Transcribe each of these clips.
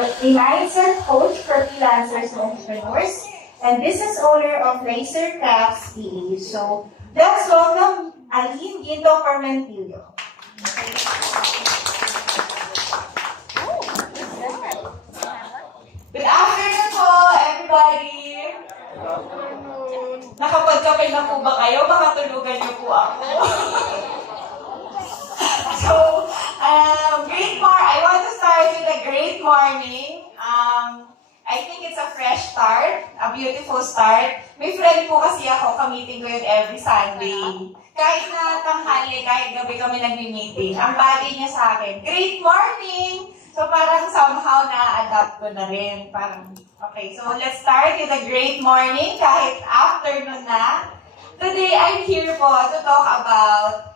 a mindset coach for freelancers and entrepreneurs, and business owner of Laser Crafts PA. So let's welcome Aline Ginto Formentillo. Good afternoon po, everybody! Nakapagkape na po ba kayo? Baka tulugan niyo po ako. So, I want to start with a great morning. I think it's a fresh start, a beautiful start. May friend po kasi ako, ka-meeting ko yun every Sunday. Kahit na tanghali, kahit gabi kami nag-meeting, ang body niya sa akin, great morning! So parang somehow na-adapt ko na rin. Parang, okay, so let's start with a great morning, kahit afternoon na. Today, I'm here po to talk about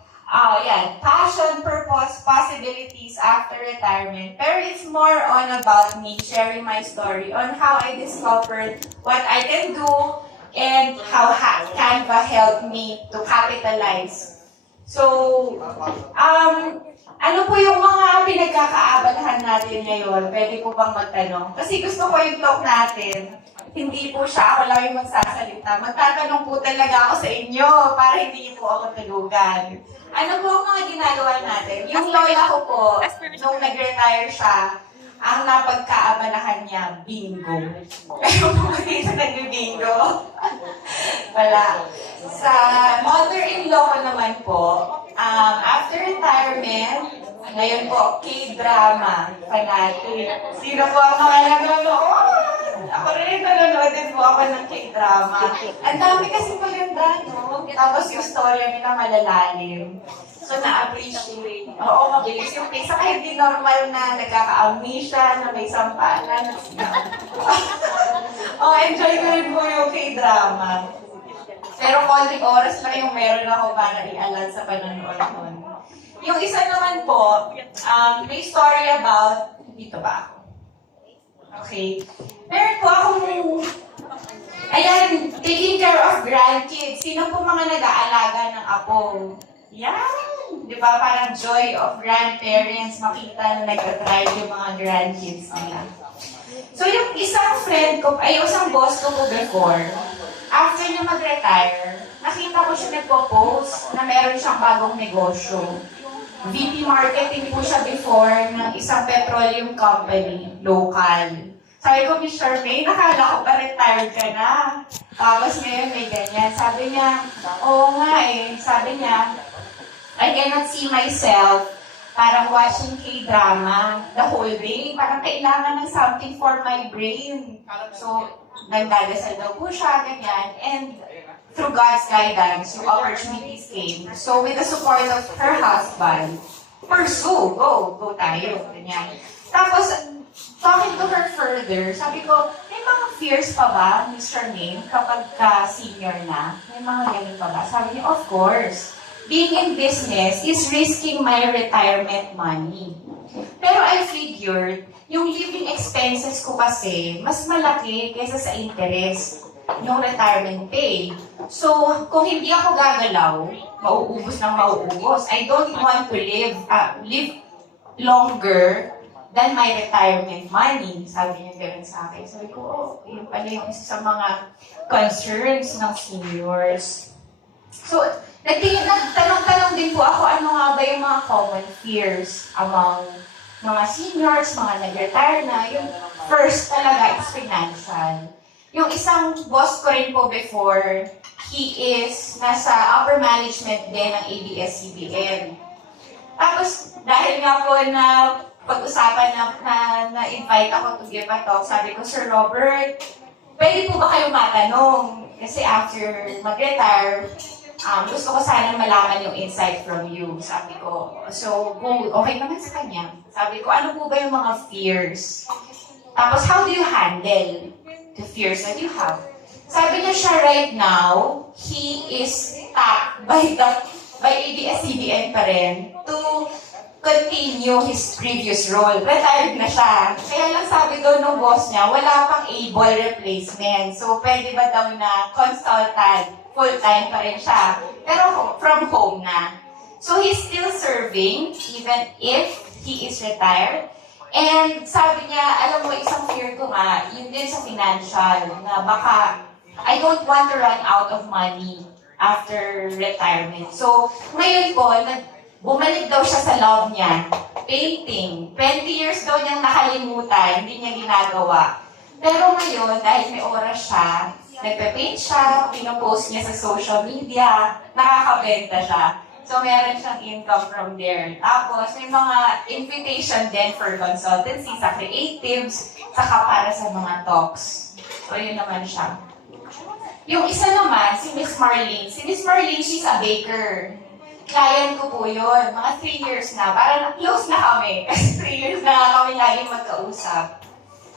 passion, purpose, possibilities after retirement. Pero it's more on about me sharing my story on how I discovered what I can do and how Canva helped me to capitalize. So, ano po yung mga pinagkakaabalahan natin ngayon? Pwede po bang magtanong? Kasi gusto ko yung talk natin. Hindi po siya ako lang yung magsasalita. Magtatanong po talaga ako sa inyo para hindi po ako tulugan. Ano po ang mga ginagawa natin? Yung lola ko po, nung nag-retire siya, ang napagkaabalahan niya, bingo. Pero po hindi siya nag-bingo. Wala. Sa mother-in-law ko naman po, after retirement, ngayon po, K-drama, fanatic. Sino po ang mga nanonood? Ako rin nanonood din po ako ng K-drama. Ang dami kasi maganda, no? Tapos yung storya nila malalalim. So, na-appreciate. Oo, mabilis yung pace. Saka hindi normal na nagkaka-amnesia, na may sampalan. Enjoy ko rin po yung K-drama. Pero konting oras lang yung meron ako para i-alat sa panonood nun. Yung isa naman po, may story about, dito ba ako? Okay. Meron po akong, taking care of grandkids. Sino po mga nag-aalaga ng apo? Yan! Di ba? Parang joy of grandparents, makita na nag-drive yung mga grandkids nila. So yung isang friend ko, isang boss ko po before, after niya mag-retire, nakita ko siya nagpo-post na meron siyang bagong negosyo. VP marketing po siya before ng isang petroleum company, local. Sabi ko, Miss Charmaine, nakala ko pa retired ka na. Tapos ngayon may ganyan. Sabi niya, oo nga eh. Sabi niya, I cannot see myself parang watching K-drama the whole day. Parang kailangan ng something for my brain. So, nagdadasal daw po siya, ganyan. And through God's guidance, yung opportunities came. So, with the support of her husband, pursue, go tayo, ganyan. Tapos, talking to her further, sabi ko, may mga fears pa ba, Miss Charmaine, kapag ka-senior na? May mga ganun pa ba? Sabi niya, of course. Being in business is risking my retirement money. Pero I figured, yung living expenses ko kasi, mas malaki kaysa sa interest yung retirement pay. So, kung hindi ako gagalaw, mauubos ng mauubos. I don't want to live longer than my retirement money. Sabi niya gano'n sa akin. Sabi ko, yun pala yung isa sa mga concerns ng seniors. So, nagtanong-tanong din po ako, ano nga ba yung mga common fears among mga seniors, mga nag-retire na. Yung first talaga is financial. Yung isang boss ko rin po before, he is nasa upper management din ng ABS-CBN. Tapos, dahil nga po na pag-usapan na-invite ako to give a talk, sabi ko, Sir Robert, pwede po ba kayo matanong? Kasi after mag-retire, gusto ko sana malaman yung insight from you. Sabi ko, so, okay naman sa kanya. Sabi ko, ano po ba yung mga fears? Tapos, how do you handle the fears that you have? Sabi niya siya right now, he is tapped by ABS-CBN pa rin to continue his previous role. Retired na siya. Kaya lang sabi doon ng boss niya, wala pang able replacement. So, pwede ba daw na consultant, full-time pa rin siya. Pero from home na. So, he's still serving even if he is retired. And sabi niya, alam mo, isang fear ko nga, yun din sa financial, na baka I don't want to run out of money after retirement. So, ngayon po, bumalik daw siya sa love niya, painting. 20 years daw niyang nakalimutan, hindi niya ginagawa. Pero ngayon, dahil may oras siya, nagpe-paint siya, pinopost niya sa social media, nakakabenta siya. So, meron siyang income from there. Tapos, may mga invitation din for consultancy sa creatives, saka para sa mga talks. So, yun naman siya. Yung isa naman, si Miss Marlene. Si Miss Marlene, she's a baker. Client ko po yun. Mga 3 years na. Parang close na kami. Kasi 3 years na kami lagi magkausap.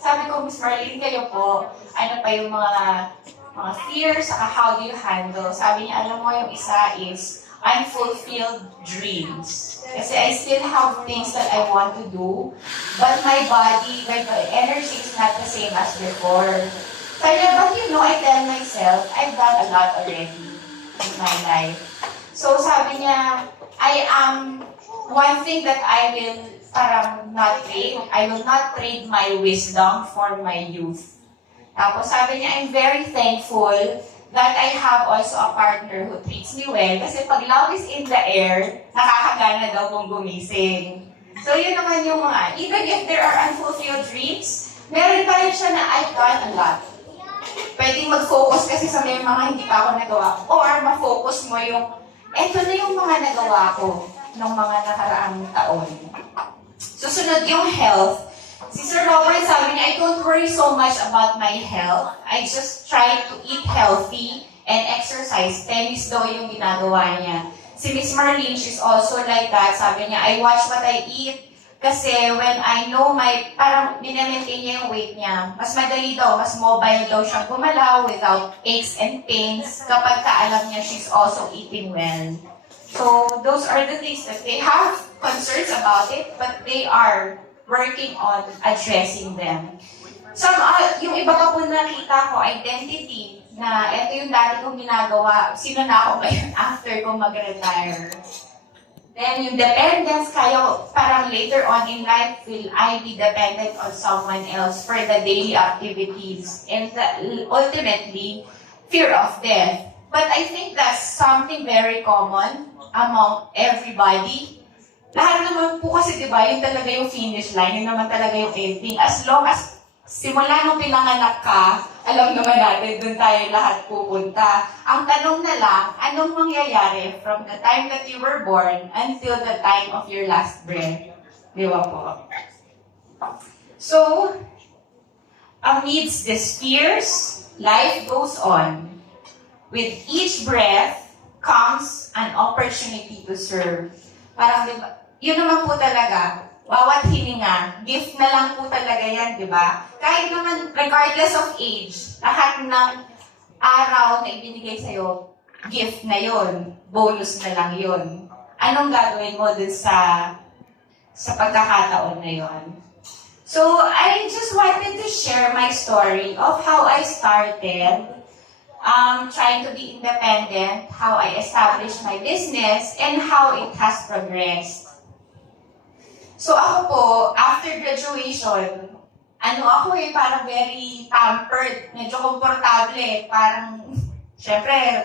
Sabi ko, Miss Marlene, kayo po, ano pa yung mga fears, saka how do you handle? Sabi niya, alam mo, yung isa is unfulfilled dreams. Kasi I still have things that I want to do, but my body, my energy is not the same as before. Sabi niya, but you know, I tell myself, I've done a lot already in my life. So sabi niya, one thing that I will not trade, I will not trade my wisdom for my youth. Tapos sabi niya, I'm very thankful that I have also a partner who treats me well. Kasi pag love is in the air, nakakagana daw kung gumising. So yun naman yung mga, even if there are unfulfilled dreams, meron pa rin siya na I've done a lot. Pwedeng mag-focus kasi sa may mga hindi pa ako nagawa. Or ma-focus mo yung, eto na yung mga nagawa ko ng mga nakaraang taon. Susunod yung health. Si Sir Robert sabi niya, I don't worry so much about my health. I just try to eat healthy and exercise. Tennis daw yung ginagawa niya. Si Miss Marlene, she's also like that. Sabi niya, I watch what I eat. Kasi when I know parang minamaintain niya yung weight niya. Mas madali daw, mas mobile daw siyang gumalaw without aches and pains kapag alam niya she's also eating well. So, those are the things that they have concerns about it, but they are working on addressing them. Yung iba pa po nakita ko, identity, na ito yung dati kong ginagawa, sino na ako ngayon after kong mag-retire. Then yung dependence, parang later on in life, will I be dependent on someone else for the daily activities? And ultimately, fear of death. But I think that's something very common among everybody. Lahat naman po kasi, di ba, yun talaga yung finish line, yun naman talaga yung ending. As long as simula nung pinanganak ka, alam naman natin, dun tayo lahat pupunta. Ang tanong na lang, anong mangyayari from the time that you were born until the time of your last breath? Di ba po? So, amidst these fears, life goes on. With each breath comes an opportunity to serve. Parang, di ba, yun naman po talaga, bawat hininga, gift na lang po talaga yan, di ba? Kahit naman, regardless of age, lahat ng araw na ibinigay sa'yo, gift na yon, bonus na lang yon. Anong gagawin mo dun sa pagkakataon na yon? So, I just wanted to share my story of how I started trying to be independent, how I established my business, and how it has progressed. So ako po, after graduation, parang very pampered, medyo komportable, parang, syempre,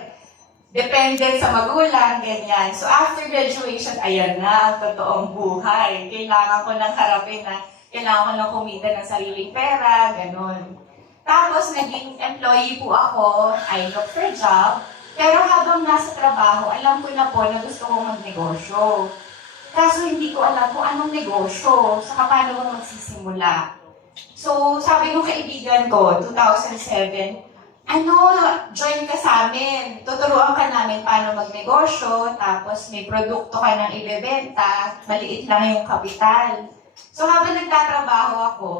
dependent sa magulang, ganyan. So after graduation, ayan na, ang totoong buhay. Kailangan ko nang harapin na, kailangan ko nang kumita ng sariling pera, ganun. Tapos, naging employee po ako, I look for a job, pero habang nasa trabaho, alam ko na po na gusto kong magnegosyo. Kaso hindi ko alam kung anong negosyo, saka paano ko magsisimula. So, sabi ng kaibigan ko, 2007, join ka sa amin. Tuturuan ka namin paano magnegosyo, tapos may produkto ka nang ibebenta, maliit lang yung kapital. So, habang nagtatrabaho ako,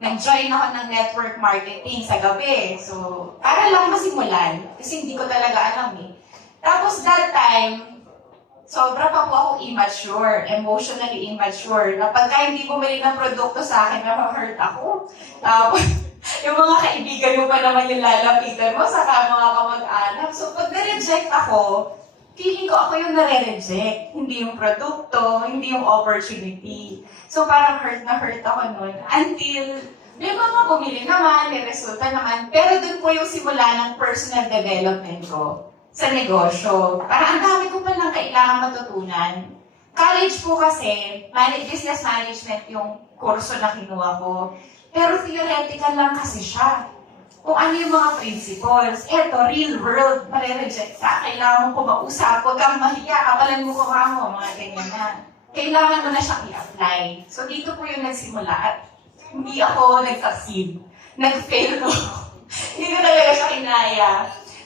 nag-join ako ng network marketing sa gabi. So, para lang masimulan, kasi hindi ko talaga alam eh. Tapos that time, sobra pa po ako immature, emotionally immature. Na pagka hindi bumili ng produkto sa akin, na-hurt ako. Tapos, yung mga kaibigan mo pa naman yung lalapitan mo, saka mga kamag-anak. So, pag na-reject ako, feeling ko ako yung nare-reject. Hindi yung produkto, hindi yung opportunity. So parang hurt na hurt ako nun. Until may mga bumili naman, may resulta naman. Pero dun po yung simula ng personal development ko sa negosyo. Parang ang dami ko palang kailangan matutunan. College po kasi, business management yung kurso na kinuha ko. Pero theoretical lang kasi siya. Kung ano yung mga principles. Eto, real world, marireject ka. Kailangan mo kumausap. Huwag kang mahiya. Kapalan mo mukha mo. Mga ganyan na. Kailangan mo na siyang i-apply. So, dito po yung nagsimula. At hindi ako nag-succeed. Nag-fail ko. Hindi ko talaga siya kinaya.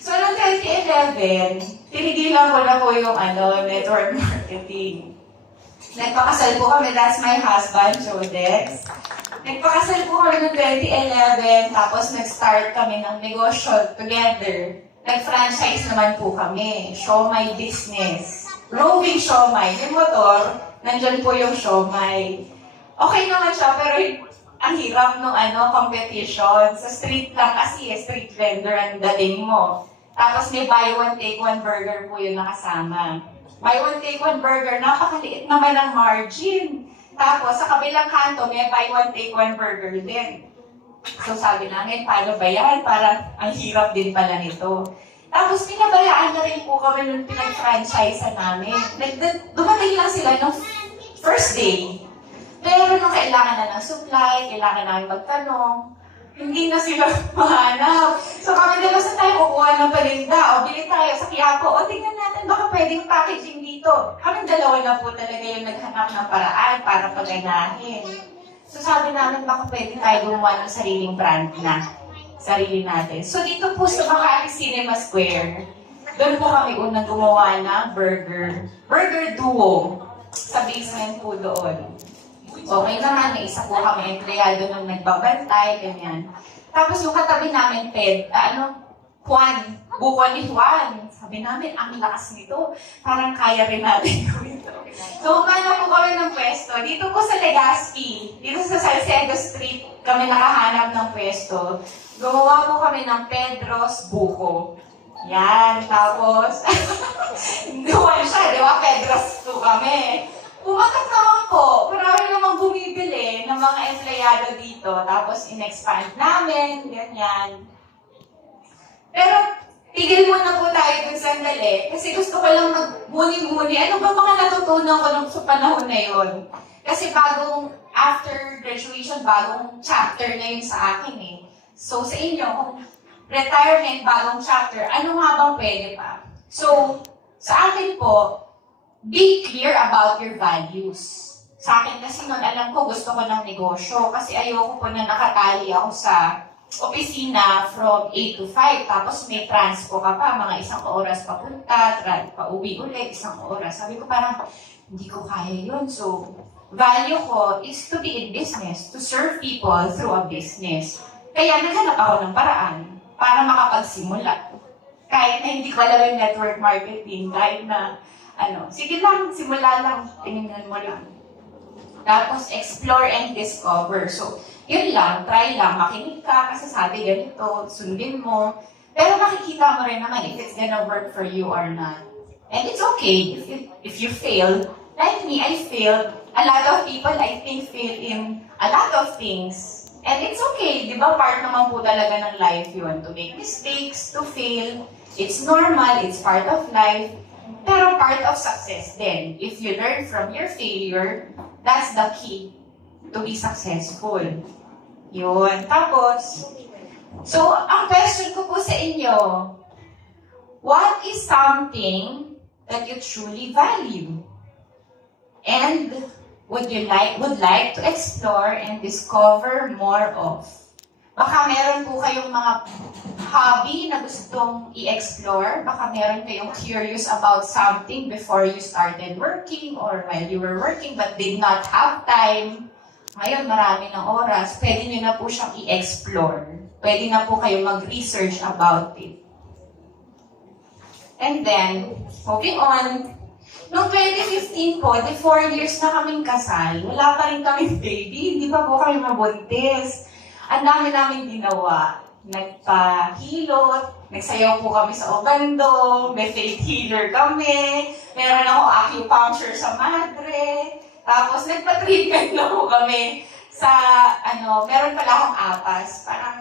So, noong 2011, tinigilan ko na po yung network marketing. Nagpakasal po kami. That's my husband, Jodex. Nagpakasal po kami noong 2011, tapos nag-start kami ng negosyo together. Nag-franchise naman po kami. Siomai business. Roving siomai. May motor, nandyan po yung siomai. Okay naman siya, pero ang hirap nung competition. Sa street lang kasi, street vendor ang dating mo. Tapos may buy one, take one burger po yung nakasama. Buy one, take one burger, napakaliit naman ang margin. Tapos, sa kabilang kanto, may buy one, take one burger din. So, sabi namin, paano ba yan? Parang, ang hirap din pala nito. Tapos, pinabayaan na rin po kami nung pinag-franchise namin. Dumating lang sila nung first day. Pero nung kailangan na ng supply, kailangan namin magtanong, hindi na sila mahanap. So, kami dalawa sa tayo kukuha ng palinda. O, bili tayo sa Quiapo. O, tingnan natin, baka pwedeng packaging dito. Kami dalawa na po talaga yung naghanap ng paraan para paganahin. So, sabi namin, baka pwedeng tayo gumawa ng sariling brand na. Sarili natin. So, dito po sa Makati Cinema Square, doon po kami unang gumawa ng burger. Burger Duo. Sa basement po doon. Okay naman, may isa po kami empleyado nung nagbabantay, ganyan. Tapos yung katabi namin, Juan, buko ni Juan. Sabi namin, ang lakas nito. Parang kaya rin natin gawin ito. So, umano po kami ng pwesto. Dito po sa Legazpi, dito sa Salcedo Street, kami nakahanap ng pwesto. Gumawa po kami ng Pedro's Buko. Yan, tapos, duwan siya, di ba? Pedro's po kami. Pumatak naman po. Marami namang bumibili ng mga empleyado dito. Tapos, in-expand namin, ganyan. Pero, tigil muna po tayo dun sandali. Kasi gusto ko lang mag-muni-muni. Ano ba mga natutunan ko nung sa panahon na yun? Kasi after graduation, bagong chapter na yun sa akin eh. So, sa inyo, kung retirement, bagong chapter, ano nga bang pwede pa? So, sa akin po, be clear about your values. Sa akin kasi noon, alam ko gusto ko ng negosyo kasi ayoko po na nakatali ako sa opisina from 8 to 5 tapos may transpo ka pa, mga isang oras papunta, pauwi ulit, isang oras. Sabi ko parang, hindi ko kaya yun. So, value ko is to be in business, to serve people through a business. Kaya naghanap ako ng paraan para makapagsimula. Kahit na hindi ko alam yung network marketing, kahit na sige lang, simula lang, tingnan mo lang. Tapos, explore and discover. So, yun lang, try lang, makinig ka, kasi sabi ganito, sundin mo. Pero makikita mo rin naman if it's gonna work for you or not. And it's okay if you fail. Like me, I failed. A lot of people, I think, fail in a lot of things. And it's okay, di ba? Part naman po talaga ng life yun. To make mistakes, to fail. It's normal, it's part of life. Pero part of success din. If you learn from your failure, that's the key to be successful. Yun. Tapos, so, ang question ko po sa inyo, what is something that you truly value? And would like to explore and discover more of? Baka meron po kayong mga hobby na gustong i-explore. Baka meron kayong curious about something before you started working or while you were working but did not have time. Ngayon, marami ng oras. Pwede nyo na po siyang i-explore. Pwede na po kayo mag-research about it. And then, moving on, noong 2015 po, 4 years na kaming kasal. Wala pa rin kaming baby. Hindi pa po kami mabuntis. Ang dami namin ginawa. nagpa-hilot, nagsayaw po kami sa Obando, may faith healer kami, meron ako acupuncture sa madre, tapos nagpa-treatment na po kami sa, meron pala akong apas, parang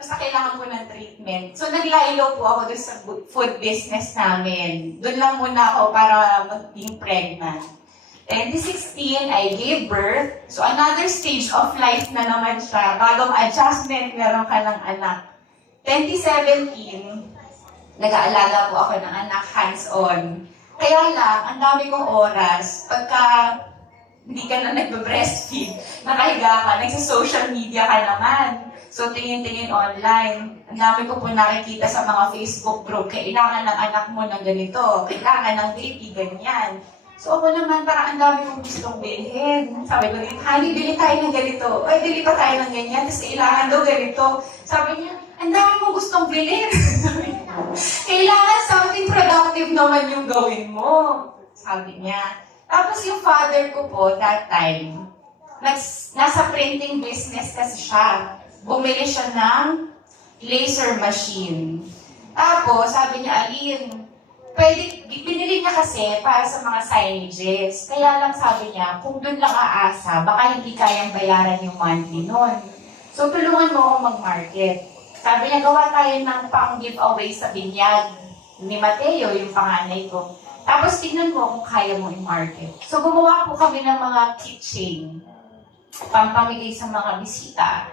basta kailangan ko ng treatment. So, naglaylo po ako doon sa food business namin. Doon lang muna ako para maging pregnant. 2016, I gave birth. So, another stage of life na naman siya. Bagong adjustment, meron ka ng anak. 2017, nag-aalaga po ako ng anak hands-on. Kaya lang, ang dami kong oras. Pagka hindi ka na nagbe-breastfeed, nakahiga ka, nagsa-social media ka naman. So, tingin-tingin online. Ang dami ko po nakikita sa mga Facebook group, kailangan ng anak mo ng ganito, kailangan ng baby, ganyan. So, ako naman, parang ang dami kong gustong bilhin. Sabi ko, honey, bili tayo ng ganito. Ay, bili pa tayo ng ganyan, tapos kailangan daw ganito. Sabi niya, ang dami mong gustong bilhin. Kailangan something productive naman yung gawin mo. Sabi niya. Tapos yung father ko po, that time, nasa printing business kasi siya. Bumili siya ng laser machine. Tapos, sabi niya, Alin, binili niya kasi para sa mga signages. Kaya lang sabi niya, kung doon lang aasa, baka hindi kayang bayaran yung monthly nun. So, tulungan mo akong mag-market. Sabi niya, gawa tayo ng pang-giveaway sa binyag ni Mateo, yung panganay ko. Tapos, tingnan mo kung kaya mo i-market. So, gumawa po kami ng mga keychain, pampamigay sa mga bisita.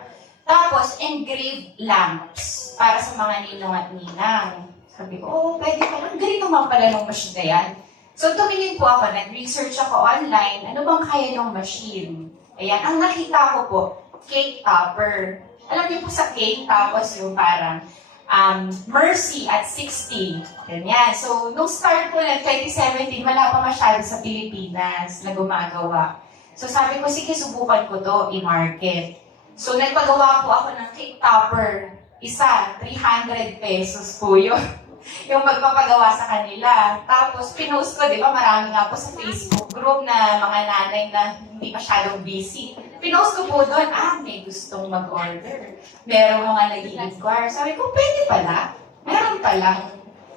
Tapos, engraved lamps para sa mga ninong at ninang. Sabi ko, pwede pala. Galing naman pala ng machine na yan. So, tumingin po ako, nag-research ako online, ano bang kaya ng machine? Ayan, ang nakita ko po, cake topper. Alam niyo po sa cake, tapos yung parang Mercy at 60. Ganyan. So, nung start ko na 2017, wala pa masyado sa Pilipinas na gumagawa. So, sabi ko, sige, subukan ko to i-market. So, nagpagawa po ako ng cake topper. Isa, 300 pesos po yun. Yung magpapagawa sa kanila. Tapos, pinost ko, di ba, marami nga po sa Facebook group na mga nanay na hindi masyadong busy. Pinost ko po doon, may gustong mag-order. Meron mga nag-i-inquire. Sabi ko, pwede pala. Meron palang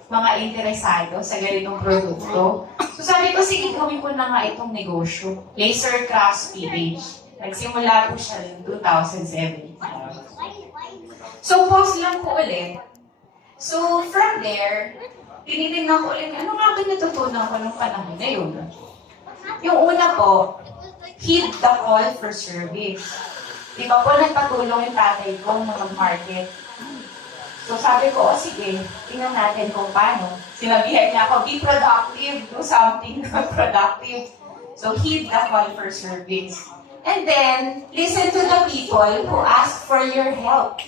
mga interesado sa ganitong produkto. So, sabi ko, sige, gawin ko na nga itong negosyo. Laser Crafts PH. Nagsimula po siya in 2007. So, pause lang po ulit. So, from there, tinitingnan ko ulit, ano nga ba natutunan ko nung panahon na yun? Yung una po, heed the call for service. Di ba po, nagpatulong yung tatay ko na mag-market. So, sabi ko, sige, tingnan natin kung paano. Sinabihan niya ako, be productive, do something productive. So, heed the call for service. And then, listen to the people who ask for your help.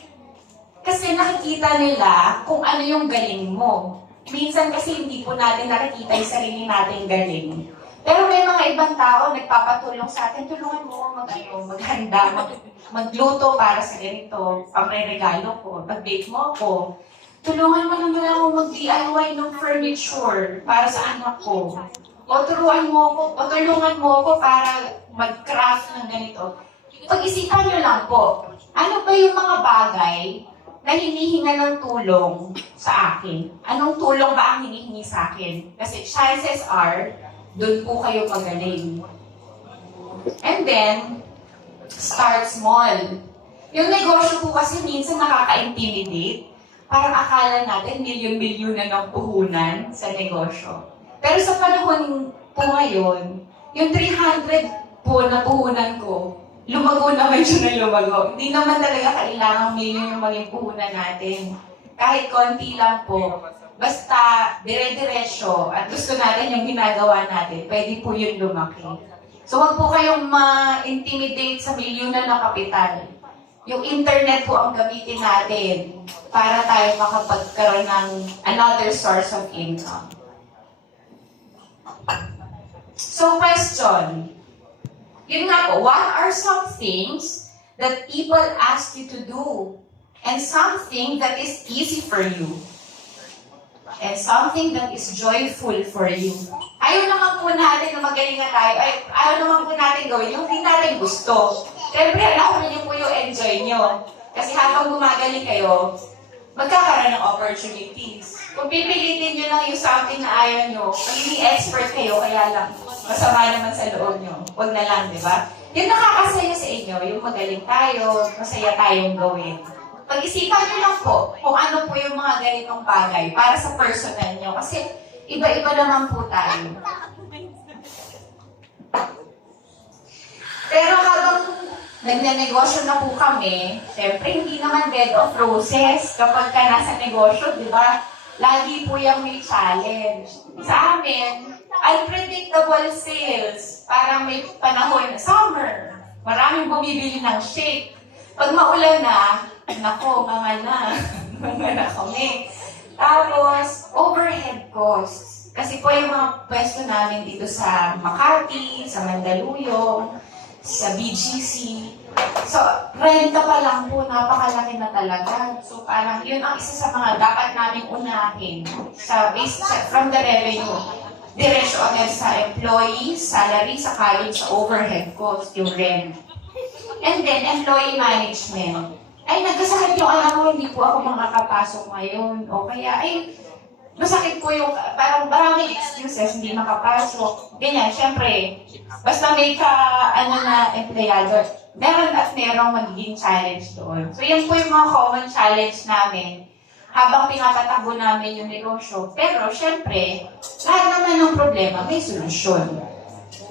Kasi nakikita nila kung ano yung galing mo. Minsan kasi hindi po natin nakikita yung sarili natin galing. Pero may mga ibang tao nagpapatulong sa atin, tulungan mo maghanda, magluto para sa ganito, pamre-regalo ko, mag-bake mo ako. Tulungan mo naman ako mag-DIY ng furniture para sa anak ko. O tulungan mo ako para mag-craft ng ganito. Pag-isipan nyo lang po, ano ba yung mga bagay na hinihinga ng tulong sa akin? Anong tulong ba ang hinihingi sa akin? Kasi chances are, doon po kayo magaling. And then, start small. Yung negosyo po kasi minsan nakaka-intimidate. Parang akala natin milyon-milyon na ng puhunan sa negosyo. Pero sa panahon po ngayon, yung 300 po na puhunan ko, lumago naman siya na lumago. Hindi naman talaga kailangang milyon yung maging puhunan natin. Kahit konti lang po, basta dire-diretso at gusto natin yung ginagawa natin, pwede po yun lumaki. So huwag po kayong ma-intimidate sa milyonan na kapital. Yung internet po ang gamitin natin para tayo makapagkaroon ng another source of income. So question, yun nga po, what are some things that people ask you to do and something that is easy for you and something that is joyful for you? Ayaw naman po natin na magaling na tayo, ayaw naman po natin gawin yung hindi natin gusto. Siyempre, alam niyo po yung enjoy nyo. Kasi habang gumagaling kayo, magkakaroon ng opportunities. Kung pipilitin nyo lang yung something na ayaw nyo, magiging expert kayo, kaya lang, masama naman sa loob nyo. Huwag na lang, di ba? Yung nakakasaya sa inyo, yung magaling tayo, masaya tayong gawin. Pag-isipan nyo lang po kung ano po yung mga ganitong bagay para sa personal nyo. Kasi iba-iba naman po tayo. Pero habang nagnenegosyo na po kami, syempre hindi naman bed of roses kapag ka nasa negosyo, di ba? Lagi po yung may challenge. Sa amin, unpredictable sales. Parang may panahon na summer. Maraming bumibili ng shake. Pag maulan na, nako, mga na kami. Tapos, overhead costs. Kasi po yung mga pwesto namin dito sa Makati, sa Mandaluyong, sa BGC. So, renta pa lang po, napakalaki na talaga. So, parang yun ang isa sa mga dapat namin unahin from the revenue. Diretso agad sa employee, salary, sa college, sa overhead cost, yung rent. And then, employee management. Ay, nagkasakit yung anak ko, hindi po ako makakapasok ngayon. O kaya, ay, masakit po yung, parang maraming excuses, hindi makapasok. Ganyan, syempre, basta may na empleyado, meron at merong magiging challenge doon. So, yan po yung mga common challenge namin habang pinapatago namin yung negosyo. Pero, syempre, lahat naman ng problema, may solusyon.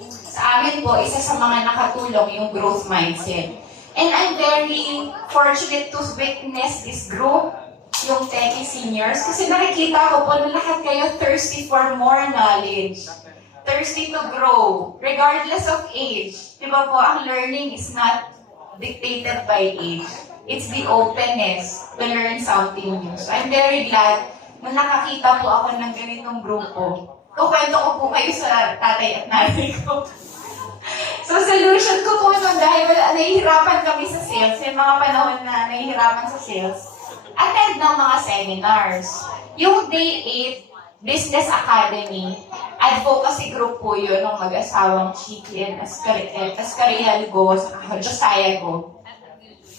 Sa amin po, isa sa mga nakatulong yung growth mindset. And I'm very fortunate to witness this group, yung Techie Seniors, kasi nakikita ko po na lahat kayo thirsty for more knowledge. Thirsty to grow, regardless of age. Diba po, ang learning is not dictated by age. It's the openness to learn something new. So I'm very glad na nakakita po ako ng ganitong grupo. Kukwento ko po kayo sa tatay at nanay ko. So, solution ko po nun dahil nahihirapan kami sa sales, yung mga panahon na nahihirapan sa sales, attend ng mga seminars. Yung Day 8 Business Academy, advocacy group po yun ng mag-asawang Chiki and Ascarial Go sa Josiah Go.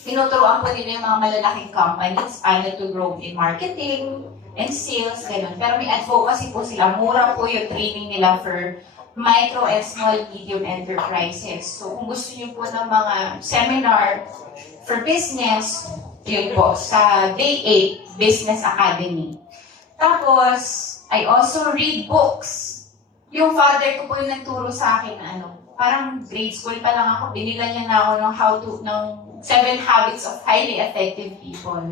Tinuturuan po nila yung mga malalaking companies paano to grow in marketing and sales, ganun. Pero may advocacy po sila. Mura po yung training nila for micro and small medium enterprises. So, kung gusto niyo po ng mga seminar for business, yun po, sa Day 8 Business Academy. Tapos, I also read books. Yung father ko po yung nagturo sa akin na parang grade school pa lang ako, binila niya na ako ng 7 Habits of Highly Effective People.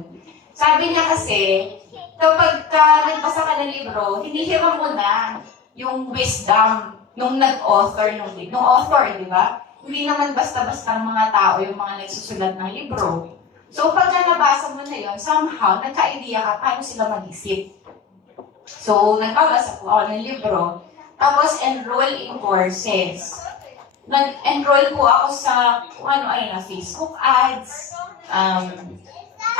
Sabi niya kasi, kapag nagbasa ka ng libro, hinihiram mo na yung wisdom nung nag-author nung author, di ba? Hindi naman basta-basta ng mga tao yung mga nagsusulat ng libro. So, pag nabasa mo na yun, somehow, nagka-idea ka paano sila mag-isip. So, nagbabasa po ako ng libro. Tapos, enroll in courses. Nag-enroll po ako sa kung ano ay na Facebook ads,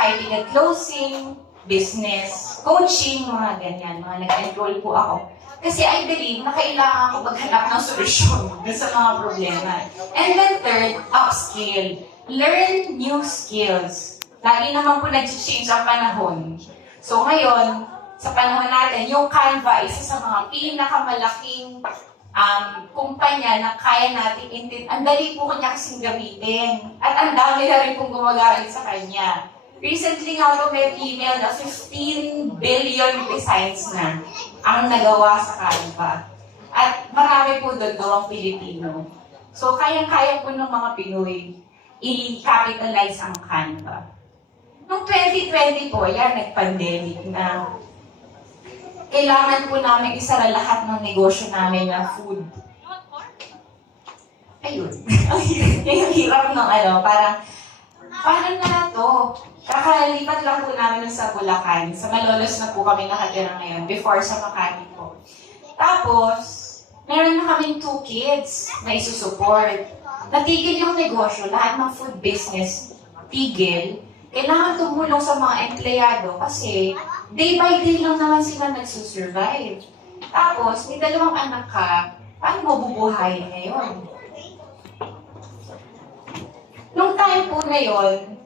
typing and closing, business, coaching, mga ganyan. Mga nag-enroll po ako. Kasi I believe na kailangan ko maghanap ng solusyon sa mga problema. And then third, upskill. Learn new skills. Lagi naman po nag-change ang panahon. So ngayon, sa panahon natin, yung Canva, isa sa mga pinakamalaking kumpanya na kaya natin ang dali po kanya kasing gamitin. At ang dami na rin pong gumagamit sa kanya. Recently nga po may email na 15 billion designs na ang nagawa sa Canva. At marami po doon gawang Pilipino. So, kayang-kaya po ng mga Pinoy i-capitalize ang Canva. Noong 2020 po, nag-pandemic na kailangan po namin isara lahat ng negosyo namin na food. Ayun. Yung hirap ng parang, paano na to? Kakalipat lang po namin sa Bulacan. Sa Malolos na po kami nakatira ngayon, before sa Makati po. Tapos, meron na kaming 2 kids na isusupport. Natigil yung negosyo, lahat ng food business, tigil. Kailangan tumulong sa mga empleyado kasi day by day lang naman sila nagsusurvive. Tapos, may 2 anak ka, paano mo bubuhayin ngayon? Nung time po na yon,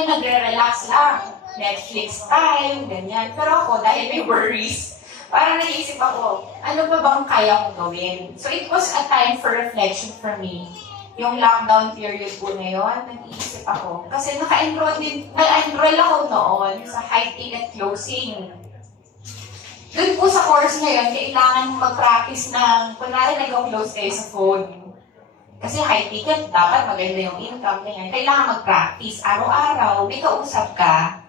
kami nagre-relax lang. Netflix time, ganyan. Pero ako, dahil may worries, parang naisip ako, ano ba bang kaya kong gawin? So it was a time for reflection for me. Yung lockdown period po na yun, nag-iisip ako. Kasi naka-enroll ako noon sa high ticket closing. Doon po sa course ngayon, kailangan mag-practice ng, kunwari nag-close kayo sa phone. Kasi high ticket, dapat maganda yung income, ganyan. Kailangan mag-practice. Araw-araw, may kausap ka,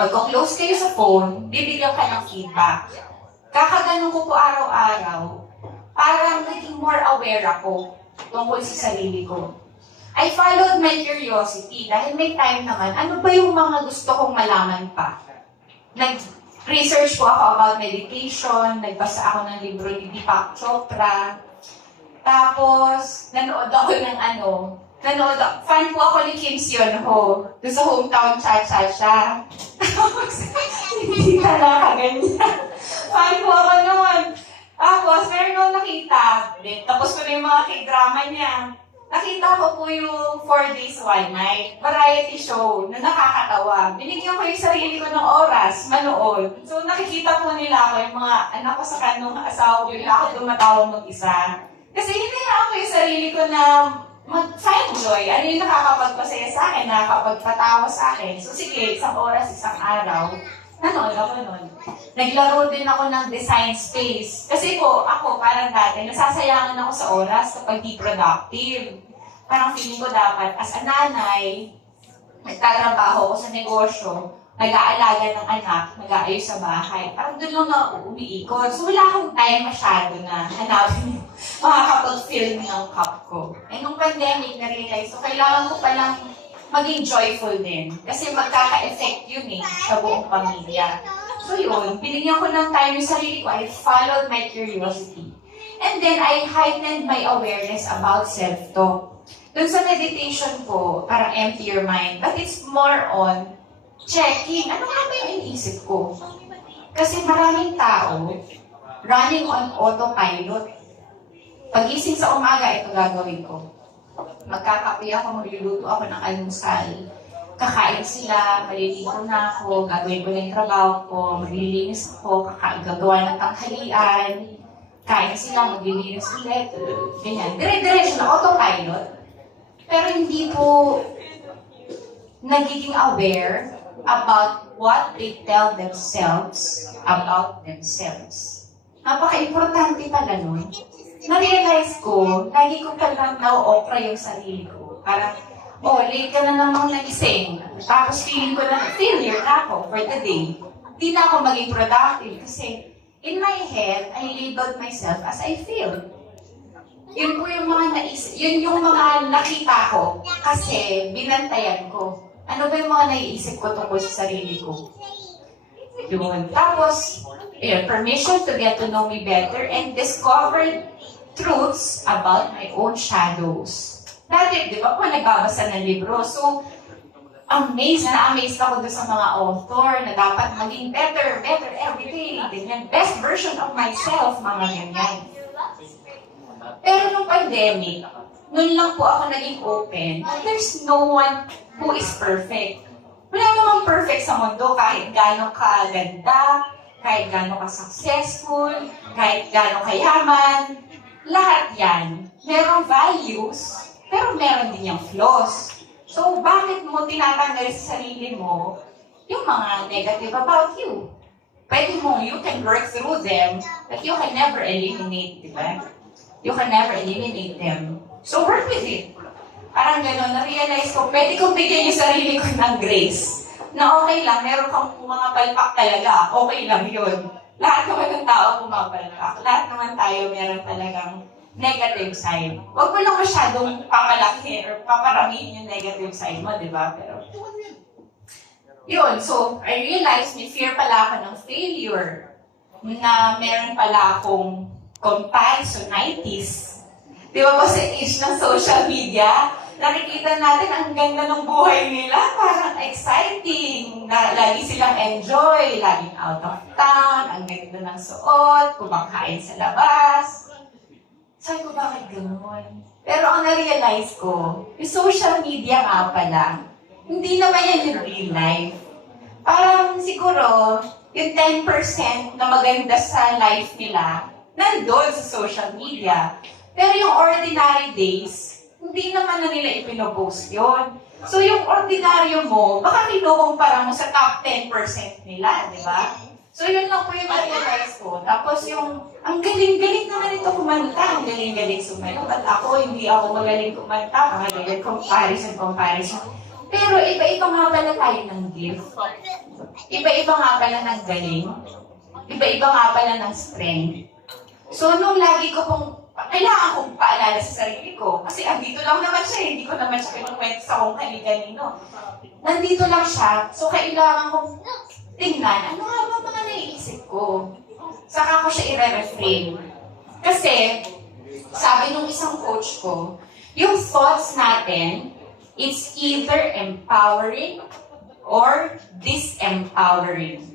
mag-close kayo sa phone, bibigyan ka ng feedback. Kakaganon ko po araw-araw, parang naging more aware ako tungkol sa sarili ko. I followed my curiosity dahil may time naman, ano ba yung mga gusto kong malaman pa? Nag-research po ako about meditation, nagbasa ako ng libro ni Deepak Chopra, tapos nanood ako ng fan po ako ni Kim Seon-ho, doon sa hometown cha-cha-cha. Hindi ka nakaganyan. Fan po ako noon. Tapos, meron akong nakita. Tapos ko na yung mga k-drama niya. Nakita ko po yung 4 Days, 1 Night. Variety show na nakakatawa. Binigyan ko yung sarili ko ng oras, manood. So, nakikita po nila ako, yung mga anak ko sa kanong asawa ko, yung ako tumatawag mag-isa. Kasi hinayaan ko yung sarili ko na mag-find joy. Ano yung nakakapagpasaya sa akin, nakakapagpatawa sa akin. So, sige, isang oras, isang araw. Nanood ako nun. Naglaro din ako ng design space. Kasi po, ako, parang dati, nasasayangan ako sa oras kapag di productive. Parang feeling ko dapat, as a nanay, nagtatrabaho ako sa negosyo, nag-aalaga ng anak, nag-aayos sa bahay. Parang doon lang na umiikot. So wala akong time masyado na hanapin yung makakapag-fill ng cup ko. Eh, nung pandemic, na-realize, so kailangan ko palang maging joyful din. Kasi magkaka-effect yun sa buong pamilya. So yun, binigyan ko ng time yung sarili ko. I followed my curiosity. And then, I heightened my awareness about self-talk. Dun sa meditation ko, parang empty your mind. But it's more on checking. Ano nga ba yung iniisip ko? Kasi maraming tao running on autopilot. Pagising sa umaga, ito gagawin ko. Magkakape ako, magluluto ako ng almusal. Kakain sila, maliligo na ako, gagawin ko na yung trabaho ko, maglilinis ako, gagawa ng tanghalian. Kain sila, maglilinis ulit, ganyan. Dire-diretso na, autopilot. Pero hindi po nagiging aware about what they tell themselves about themselves. Napaka-importante pala nun. Na-realize ko, lagi ko palang na-okra yung sarili ko. Parang, late ka na namang nagising. Tapos feeling ko na, failure na ako for the day. Hindi na ako maging productive kasi in my head, I labeled myself as I failed. Yun po yung mga naisip, yun yung mga nakita ko kasi binantayan ko. Ano ba yung mga naiisip ko tungkol sa sarili ko? Yun. Tapos, permission to get to know me better and discovered truths about my own shadows. Dati, di ba po, nagbabasa ng libro. So, amazed ako doon sa mga author na dapat maging better every day. Ganyan. Best version of myself, mga ganyan. Pero nung pandemic, nun lang po ako naging open. There's no one who is perfect. Wala namang perfect sa mundo kahit gaano ka ganda, kahit gaano ka successful, kahit gaano kayaman. Lahat yan, merong values, pero meron din yung flaws. So, bakit mo tinatanggal sa sarili mo yung mga negative about you? Pwede mo, you can work through them, but you can never eliminate, di ba? You can never eliminate them. So, work with it. Parang gano'n, na-realize ko, pwede kong bigyan yung sarili ko ng grace. Na okay lang, meron kang mga palpak talaga, okay lang yun. Lahat naman ng tao pumapalpak. Lahat naman tayo meron talagang negative side. Huwag mo lang masyadong papalaki or paparamihin yung negative side mo, di ba? Pero, yun. So, I realized may fear pala ako ng failure. Na meron pala akong comparisonitis. Di ba po sa age ng social media, nakikita natin ang ganda ng buhay nila, parang exciting, na lagi silang enjoy, laging out of town, ang ganda ng suot, kumakain sa labas. Sabi ko, bakit gano'n? Pero ang na-realize ko, yung social media nga pala, hindi naman yan yung real life. Parang siguro, yung 10% na maganda sa life nila, nandun sa social media. Pero yung ordinary days, hindi naman na nila ipinopost yun. So yung ordinaryo mo, baka kinukumpara mo sa top 10% nila, di ba? So yun lang po yung na-realize ko. Tapos yung, ang galing-galing naman ito kumanta, ang galing-galing sumayaw. At ako, hindi ako magaling kumanta, magaling comparison. Pero iba-iba nga pala tayo ng gift. Iba-iba nga pala ng galing. Iba-iba nga pala ng strength. So nung lagi ko pong, kailangan kong paalala sa sarili ko. Kasi andito lang naman siya, hindi ko naman siya kinukwento sa kung kanino. Nandito lang siya, so kailangan kong tingnan, ano nga ba mga naiisip ko? Saka ko siya i-reframe. Kasi, sabi nung isang coach ko, yung thoughts natin, it's either empowering or disempowering.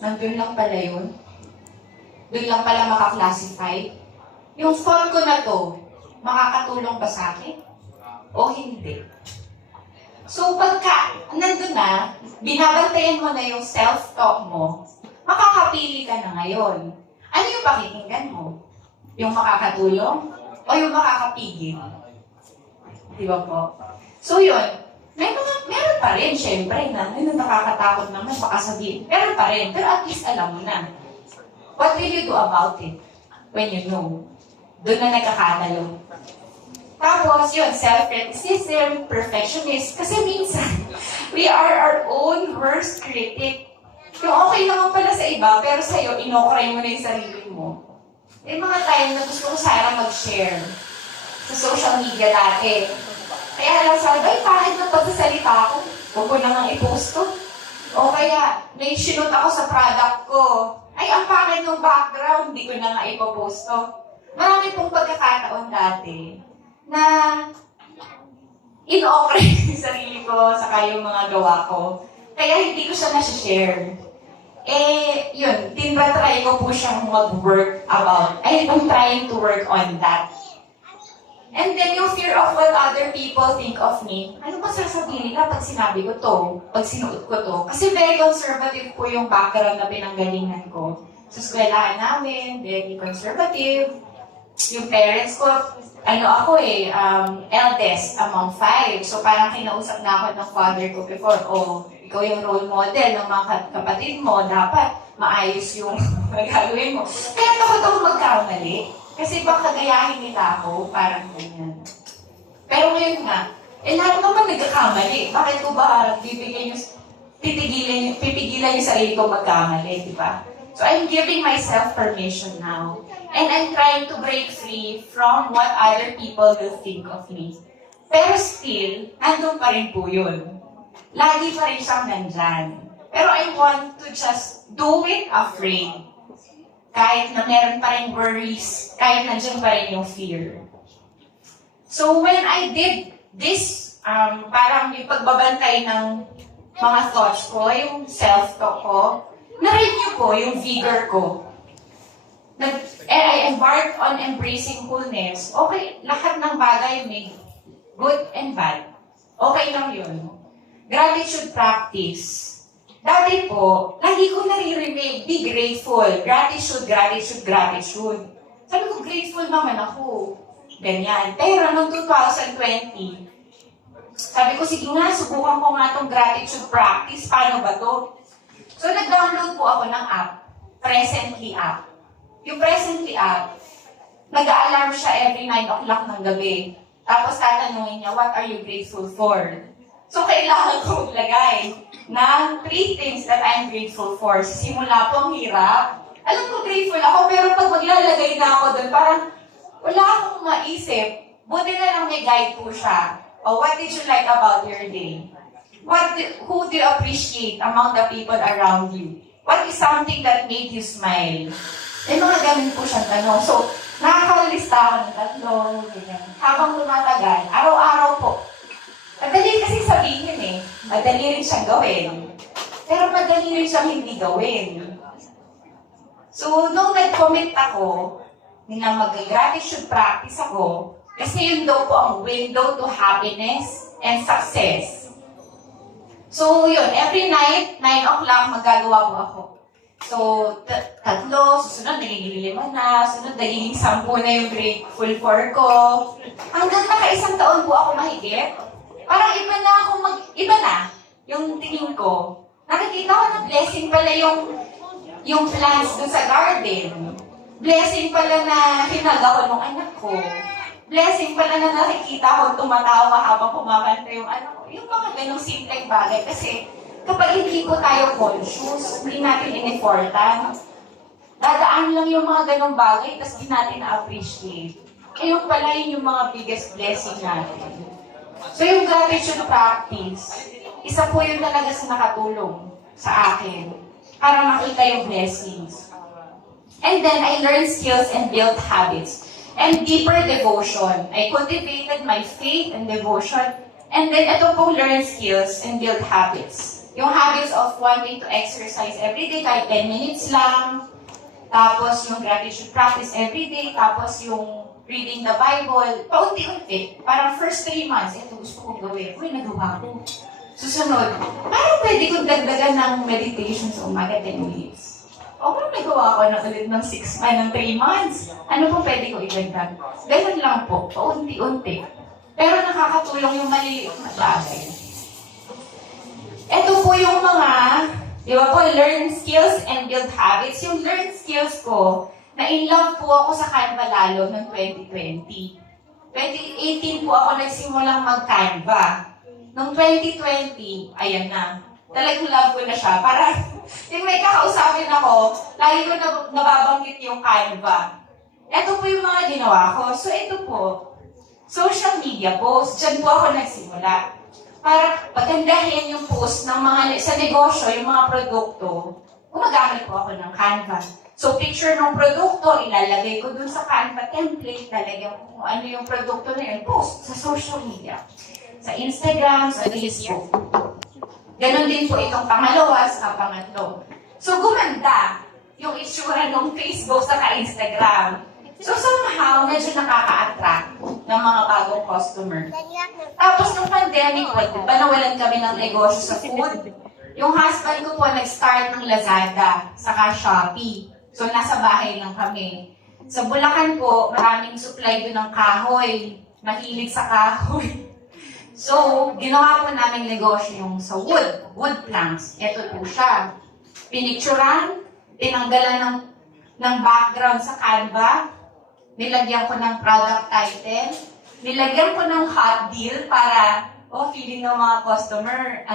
Nandun lang pala yun. Doon lang pala maka-classify. Yung thought ko na to, makakatulong ba sa akin? O hindi? So, pagka nandun na, binabantayan mo na yung self-talk mo, makakapili ka na ngayon. Ano yung pakikinggan mo? Yung makakatulong? O yung makakapigil? Di ba po? So, yun. Meron pa rin, syempre, na nakakatakot naman, baka sabihin. Meron pa rin, pero at least alam mo na. What will you do about it when you know? Doon na nagkakatalo. Tapos, yun, self-criticism, perfectionist. Kasi minsan, we are our own worst critic. Yung okay naman pala sa iba, pero sa'yo, inokray mo na yung sarili mo. May mga time na gusto ko sana mag-share sa social media dati. Kaya lang sabi, ay, pangit na pagsasalita ako. Huwag ko na nga i-post to. O kaya, may sinunod ako sa product ko. Ay, ang pangit ng background, hindi ko na nga ipopost to. Marami pong pagkakataon dati na in-okray yung sarili ko saka yung mga gawa ko. Kaya hindi ko siya na-share. Eh, yun, tinatry ko po siyang mag-work about. I'm trying to work on that. And then yung fear of what other people think of me. Ano ba sasabihin nila pag sinabi ko to? Pag sinuot ko to? Kasi very conservative po yung background na pinanggalingan ko. Sa eskwelahan namin, very conservative. Yung parents ko, eldest among 5. So parang kinausap na ako ng father ko before, ikaw yung role model ng mga kapatid mo, dapat maayos yung magagawin mo. Kaya takot ako magkamali. Kasi baka gayahin nila ako, parang ganyan. Pero ngayon nga, lahat naman nagkakamali. Bakit ko ba pipigilan yung sarili ko magkamali, di ba? So I'm giving myself permission now. And I'm trying to break free from what other people will think of me. Pero still, andun pa rin po yun. Lagi pa rin siyang nandyan. Pero I want to just do it afraid. Kahit na meron pa rin worries, kahit nandiyan pa rin yung fear. So when I did this, parang yung pagbabantay ng mga thoughts ko, yung self-talk ko, na-renew ko yung vigor ko. I embarked on embracing coolness. Okay, lahat ng bagay may good and bad. Okay lang yun. Gratitude practice. Dati po, lagi ko naririnig, be grateful. Gratitude. Sabi ko, grateful naman ako. Ganyan. Pero noong 2020, sabi ko, sige nga, subukan ko nga itong gratitude practice. Paano ba to? So, nag-download po ako ng app. Presently app. Yung Presently app, nag-a-alarm siya every 9 o'clock ng gabi. Tapos tatanungin niya, what are you grateful for? So, kailangan ko maglagay ng 3 things that I'm grateful for. Simula po ang hirap. Alam ko grateful ako, pero pag maglalagay na ako doon, parang wala akong maisip. Buti na lang may guide po siya. Oh, what did you like about your day? Who do you appreciate among the people around you? What is something that made you smile? May mga ganun po siyang tanong. So, nakakalista ako ng 3, ganyan. Habang tumatagal, araw-araw po. Madali kasi sabihin eh. Madali rin siyang gawin. Pero madali rin siyang hindi gawin. So, nung nag-commit ako, na mag-gratitude practice ako, Kasi yun daw po ang window to happiness and success. So yun, every night, 9 o'clock, magagawa po ako. So, tatlo, susunod, nagiging 5 na, sunod, nagiging 10 na yung grateful for ko. Hanggang naka-1 taon po ako mahigit. Parang iba na, yung tingin ko. Nakikita ko na blessing pala yung plants dun sa garden. Blessing pala na hinag ako nung anak ko. Blessing pala na nakikita ko tumatawa habang kumakanta yung anak ko. Yung mga ganong simpleng bagay. Kasi kapag hindi po tayo conscious, hindi natin in-important, dadaan lang yung mga ganong bagay, tapos di natin na-appreciate. Kaya pala yun yung mga biggest blessing natin. So yung gratitude practice, isa po yun talaga sa nakatulong sa akin para makita yung blessings. And then I learned skills and built habits and deeper devotion. I cultivated my faith and devotion. And then ito po, learn skills and build habits. Yung habits of wanting to exercise every day, kahit 10 minutes lang. Tapos yung gratitude practice every day. Tapos yung reading the Bible. Paunti-unti. Parang first 3 months, ito gusto kong gawin. Uy, nagawa ko. Susunod, parang pwede kong dagdagan ng meditation sa umaga 10 minutes. O kung nagawa ko na ulit ng 3 months, ano po pwede ko idagdag? Ganun lang po, paunti-unti. Pero nakakatulong yung maliliit na bagay. Ito po yung mga, di ba po, learn skills and build habits. Yung learn skills ko, na-in love po ako sa Canva lalo noong 2020. 2018 po ako nagsimulang mag-Canva. Noong 2020, ayan na. Talagang love ko na siya. Para yung may kakausapin ako, lagi ko nababanggit yung Canva. Ito po yung mga ginawa ko. So ito po, social media post. Diyan po ako nagsimula. Para pagandahin yung post ng mga sa negosyo, yung mga produkto, gumagamit po ako ng Canva. So, picture ng produkto, ilalagay ko dun sa Canva template, lalagyan ko kung ano yung produkto na yun, post sa social media. Sa Instagram, sa Facebook. Ganon din po itong pangalawa sa pangatlo. So, gumanda yung itsura ng Facebook sa Instagram. So, somehow, medyo nakaka-attract ng mga bagong customer. Tapos, nung pandemic, diba nawalan kami ng negosyo sa food? Yung husband ko po nag-start ng Lazada, saka Shopee. So, nasa bahay lang kami. Sa Bulacan po, maraming supply doon ng kahoy. Mahilig sa kahoy. So, ginawa po namin negosyo yung sa wood planks. Ito po siya. Pinicturan, tinanggalan ng background sa Canva, nilagyan ko ng product title, nilagyan ko ng hot deal para, feeling ng mga customer,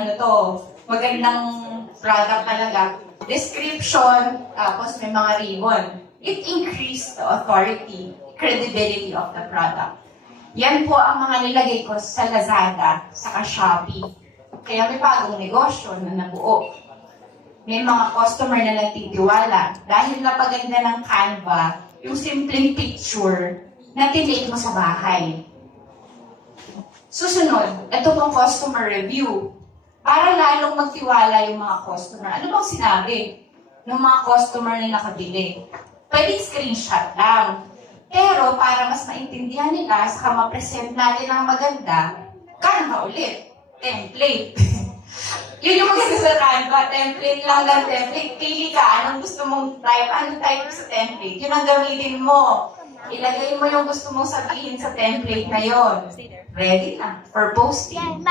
magandang product talaga. Description, tapos may mga ribbon. It increased the authority, credibility of the product. Yan po ang mga nilagay ko sa Lazada, sa Shopee. Kaya may bagong negosyo na nabuo. May mga customer na nagtitiwala dahil napaganda ng Canva, yung simpleng picture na tinake mo sa bahay. Susunod, ito pong customer review. Para lalong magtiwala yung mga customer. Ano bang sinabi ng mga customer na nakabili? Pwedeng screenshot lang. Pero para mas maintindihan nila, saka ma-present natin ang maganda, Canva ulit. Template. Yun yung maganda sa Canva. Template lang ng template. Pili ka, anong gusto mong type, anong type sa template. Yun ang gamitin mo. Ilagay mo yung gusto mong sabihin sa template na yon. Ready na for posting.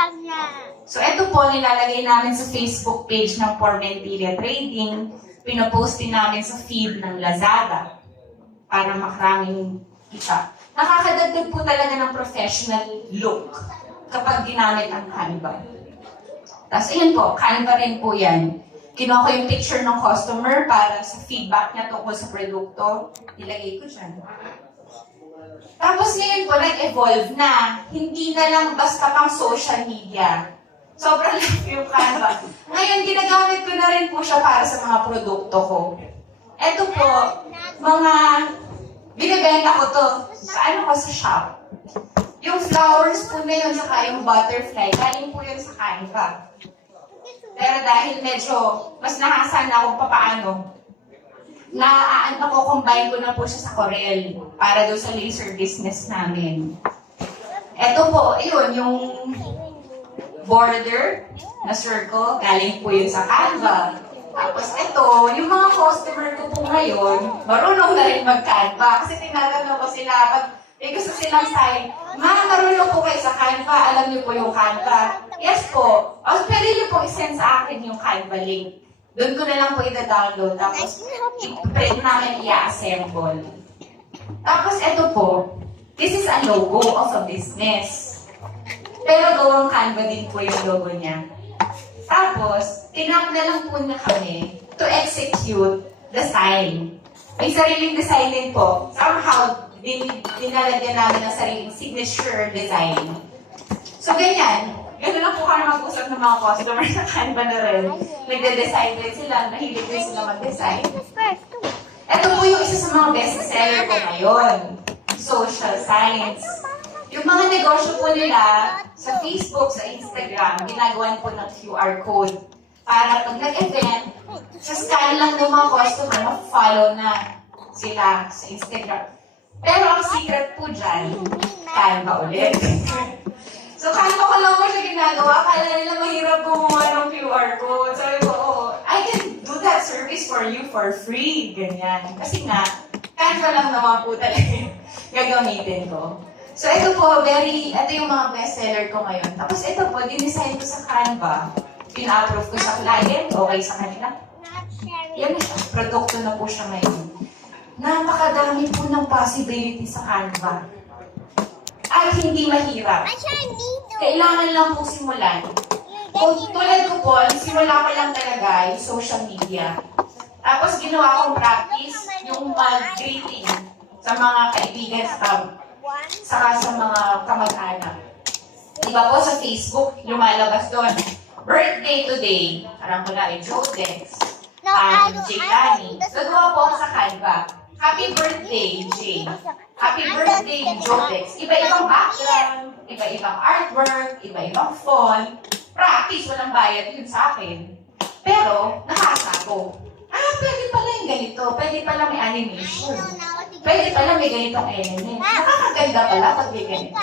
So, ito po, nilalagay namin sa Facebook page ng Formentilla Trading. Pinopost din namin sa feed ng Lazada para makaraming kita. Nakakadagdag po talaga ng professional look kapag ginamit ang Canva. Tapos, ayan po, Canva rin po yan. Kinuha ko yung picture ng customer para sa feedback niya tungkol sa produkto. Ilagay ko dyan. Tapos ngayon po, nag-evolve na. Hindi na lang basta pang social media. Sobrang laki yung Canva. Ngayon, ginagamit ko na rin po siya para sa mga produkto ko. Ito po, mga binibenta ko to sa shop. Yung flowers po na yun, saka yung butterfly, galing po yun sa Canva. Pero dahil medyo mas nahasan na kung papaano, combine ko na po siya sa Corel para doon sa laser business namin. Ito po, yun, yung border na circle, galing po yun sa Canva. Tapos ito, yung mga customer ko po ngayon, marunong na rin mag-Canva. Kasi tinatanong ko sila, pag may gusto silang sign, marunong po kayo sa Canva, alam niyo po yung Canva. Yes po. O, pwede niyo po i-send sa akin yung Canva link. Doon ko na lang po i-download. Tapos, i-print namin i-assemble. Tapos ito po, this is a logo of a business. Pero gawang Canva din po yung logo niya. Tapos, tinap na lang po na kami to execute the sign. May sariling design din po. Somehow, dinalagyan namin ng sariling signature design. So, ganyan. Ganun lang po kami mag-usap ng mga customer sa Canva na rin. Nagde-design din sila, nahilig din sila mag-design. Ito po yung isa sa mga best-seller ko ngayon. Social science. Yung mga negosyo po nila sa Facebook, sa Instagram, ginagawan po ng QR code. Para pag nag-event, sa scan lang ng mga customer, ma-follow na sila sa Instagram. Pero ang secret po dyan, Canva ulit. So Canva ko lang po siya ginagawa, kala nila mahirap gumawa ng QR code. Sabi ko, oh, I can do that service for you for free. Ganyan. Kasi nga, Canva lang naman po talaga gagamitin ko. So, ito po, ito yung mga bestseller ko ngayon. Tapos ito po, dinesign ko sa Canva. Pina-approve ko sa client, okay sa kanila. Yan na siya, produkto na po siya ngayon. Napakadami po ng possibility sa Canva. At hindi mahirap. Kailangan lang po simulan. Kung tulad ko po, simula ko lang talaga yung social media. Tapos ginawa kong practice yung mag-greeting sa mga kaibigan saka sa mga kamag-anak. Diba po sa Facebook, lumalabas doon, birthday today. Parang ko na Jodex. Jay. Nagawa po ako sa Canva. Happy birthday, Jay. Happy birthday, Jodex. Iba-ibang background, iba-ibang artwork, iba-ibang font. Practice, walang bayad yun sa akin. Pero, nakasa ko. Pwede pala yung ganito. Pwede pala may animation. Pwede pala may ganitong element. Nakakaganda pala pag may ganito.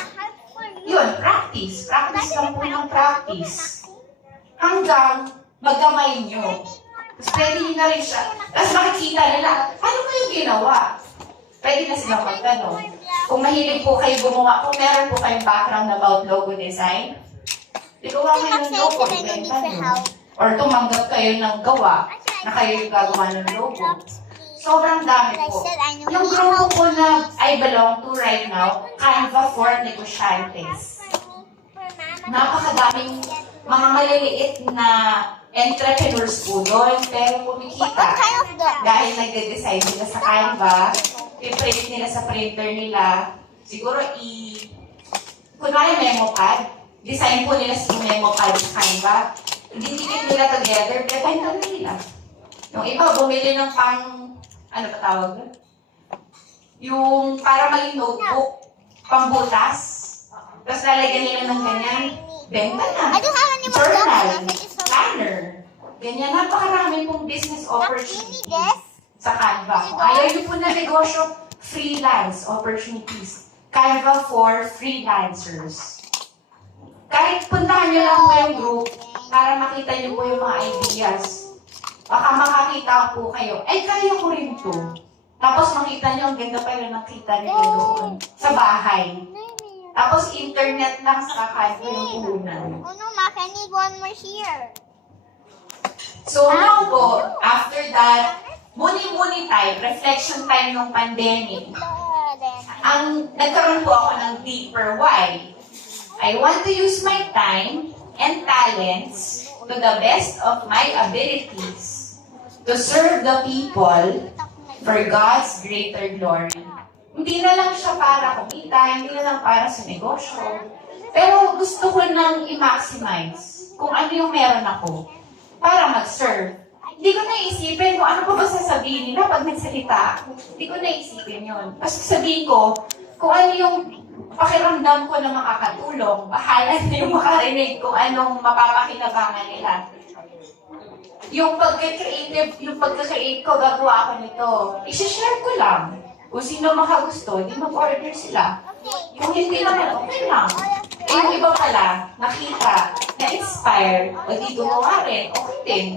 Yun, practice. Practice lang po ng practice. Hanggang magkamay nyo. Tapos pwede nyo na rin siya. Tapos makikita nila, ano ba yung ginawa? Pwede na silang magtanong. Kung mahilig po kayo gumawa, kung meron po kayong background about logo design, gawa kayo ng logo, ibenta nyo. Or tumanggap kayo ng gawa na kayo yung gagawa ng logo. Sobrang dami po. Yung grupo po na I belong to right now, Canva for Negosyantes. Napakadaming mga maliliit na entrepreneurs po doon, pero kumikita. Dahil nagde-design nila sa Canva, i-print nila sa printer nila, siguro kunwari memo pad, design po nila sa memo pad sa Canva, didikit nila together, bebenta na nila. Yung iba, bumili ng ano pa tawag doon? Yung para maging notebook, pambutas, tapos lalagyan nila ng ganyan, benta na. Journal, planner, ganyan. Napakarami pong business opportunities sa Canva. Kung ayaw nyo po na negosyo, freelance opportunities. Canva for freelancers. Kahit puntahan nyo lang po yung group para makita nyo po yung mga ideas. Baka makakita po kayo, kaya ko rin to. Tapos makita nyo, ang ganda pala nakita nyo doon. Sa bahay. Tapos internet lang sa Canva yung puhunan. Oh no, Mac, I need one more here. So now po, after that, muni-muni time, reflection time ng pandemic, nagkaroon po ako ng deeper why. I want to use my time and talents to the best of my abilities to serve the people for God's greater glory. Hindi na lang siya para kumita, hindi na lang para sa negosyo. Pero gusto ko nang i-maximize kung ano yung meron ako para mag-serve. Hindi ko naisipin kung ano pa ba sasabihin nila pag nagsalita ako. Hindi ko naisipin yun. Kasi sabihin ko, kung ano yung pakiramdam ko na makakatulong, bahala na yung makarinig kung anong mapapakinabangan nila. Yung pagka-create ko, gagawa ako nito. I-share ko lang. Kung sino makagusto, di mag-order sila. Kung hindi naman, okay lang. Eh, yung iba pala, nakita, na-inspire, o di gumawa rin, okay din.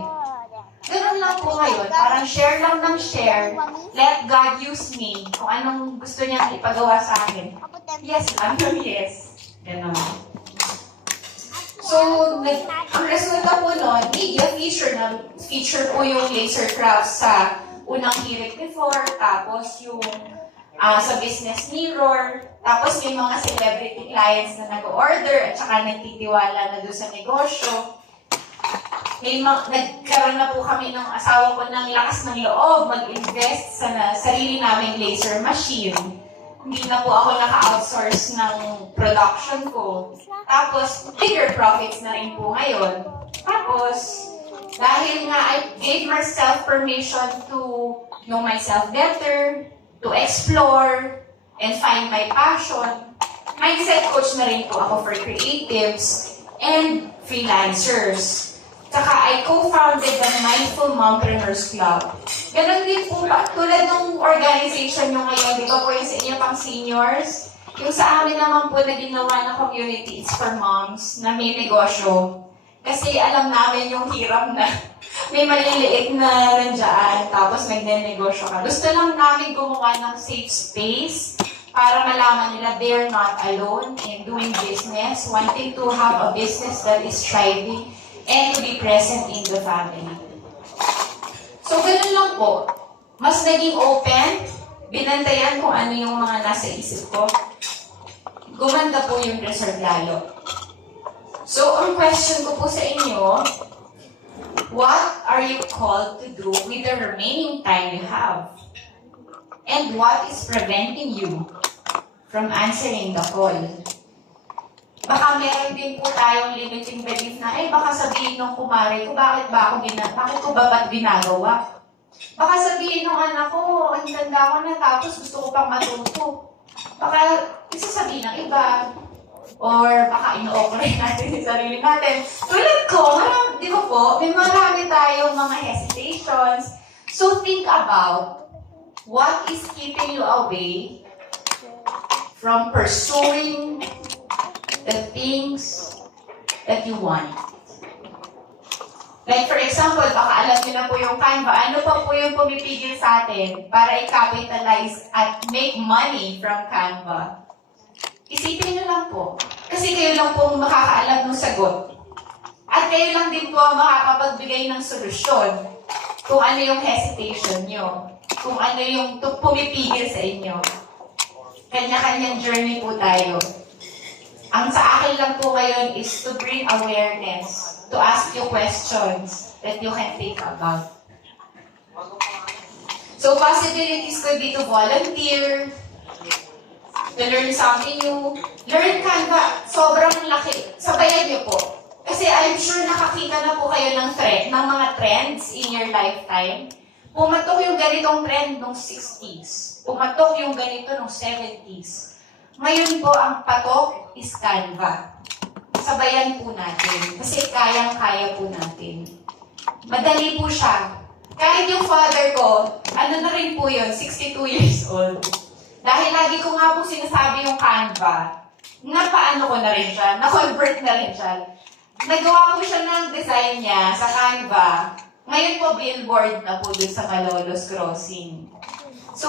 Ganun lang po ngayon, parang share lang ng share, let God use me, kung anong gusto niyang ipagawa sa akin. Yes lang, yes. Ganun. So, ang resulta po nun, media feature po yung laser crafts sa unang hirit before, tapos yung sa business mirror, tapos may mga celebrity clients na nag-order at saka nagtitiwala na doon sa negosyo. Nagkaroon na po kami ng asawa ko ng lakas ng loob mag-invest sa sarili naming laser machine. Hindi na po ako naka-outsource ng production ko. Tapos, bigger profits na rin po ngayon. Tapos, dahil nga I gave myself permission to know myself better, to explore, and find my passion, mindset coach na rin po ako for creatives and freelancers. Saka I co-founded the Mindful Mompreneurs Club. Ganon din po ba? Tulad ng organization nyo ngayon, di ba po yung sa inyo pang seniors? Yung sa amin naman po na ginawa na community, it's for moms na may negosyo. Kasi alam namin yung hirap na may maliliit na nandiyan, tapos nagnenegosyo ka. Gusto lang namin gumawa ng safe space para malaman nila they're not alone in doing business, wanting to have a business that is thriving, and to be present in the family. So, ganun lang po. Mas naging open, binantayan kung ano yung mga nasa isip ko. Gumanda po yung result lalo. So, ang question ko po sa inyo, what are you called to do with the remaining time you have? And what is preventing you from answering the call? Baka meron din po tayong limiting belief na, baka sabihin ng kumare ko, bakit ko ba ba't ginagawa? Baka sabihin ng anak ko, ang ganda ko na tapos gusto ko pang matuto. Baka isasabihin ng iba. Or baka ino-operate natin yung sarili natin. Tulad ko, di ba po, may marami tayong mga hesitations. So think about what is keeping you away from pursuing the things that you want. Like for example, baka alam niyo na po yung Canva, ano pa po yung pumipigil sa atin para i-capitalize at make money from Canva? Isipin niyo lang po. Kasi kayo lang po makakaalam ng sagot. At kayo lang din po makakapagbigay ng solusyon kung ano yung hesitation niyo. Kung ano yung pumipigil sa inyo. Kanya-kanyang journey po tayo. Ang sa akin lang po ngayon is to bring awareness, to ask you questions that you can think about. So possibilities could be to volunteer, to learn something new. Learn Canva, sobrang laki. Sabayan niyo po. Kasi I'm sure nakakita na po kayo ng mga trends in your lifetime. Pumatok yung ganitong trend nung 60s. Pumatok yung ganito nung 70s. Ngayon po, ang patok is Canva. Sabayan po natin. Kasi kayang-kaya po natin. Madali po siya. Kahit yung father ko, ano na rin po yun, 62 years old. Dahil lagi ko nga po sinasabi yung Canva, napaano ko na rin siya, na-convert na rin siya. Nagawa po siya ng design niya sa Canva. Ngayon po, billboard na po dun sa Malolos Crossing. So,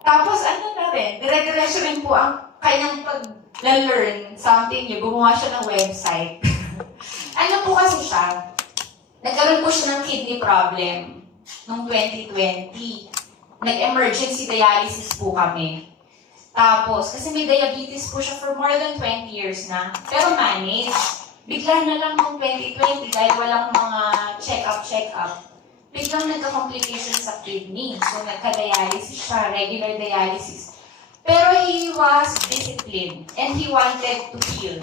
tapos ano na rin, dire-diretso rin po ang kanyang pag-learn something niya, gumawa siya ng website. Ano po kasi siya, nagkaroon po siya ng kidney problem noong 2020. Nag-emergency dialysis po kami. Tapos, kasi may diabetes po siya for more than 20 years na, pero manage. Bigla na lang noong 2020 dahil walang mga check-up. Biglang nagka-complication sa kidney. So, nagka-dialysis siya, regular dialysis. Pero he was disciplined and he wanted to heal.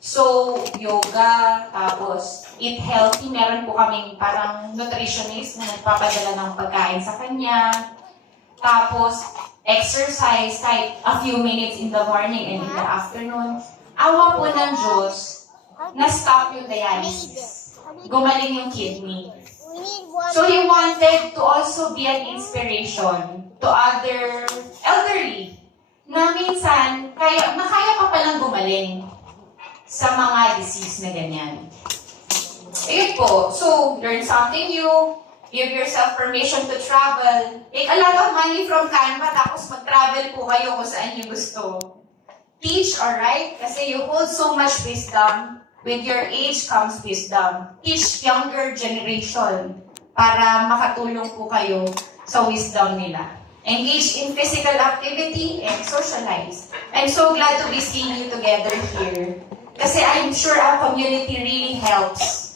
So, yoga, tapos eat healthy. Meron po kaming parang nutritionist na nagpapadala ng pagkain sa kanya. Tapos, exercise kahit a few minutes in the morning and in the afternoon. Awa po ng Diyos, na-stop yung dialysis. Gumaling yung kidney. So he wanted to also be an inspiration to other elderly na minsan, makaya pa palang gumaling sa mga disease na ganyan. Ayun po. So, learn something new. Give yourself permission to travel. Take a lot of money from Canva, tapos mag-travel po kayo kung saan niyo gusto. Teach, alright? Kasi you hold so much wisdom. With your age comes wisdom. Teach younger generation para makatulong po kayo sa wisdom nila. Engage in physical activity and socialize. I'm so glad to be seeing you together here. Kasi I'm sure our community really helps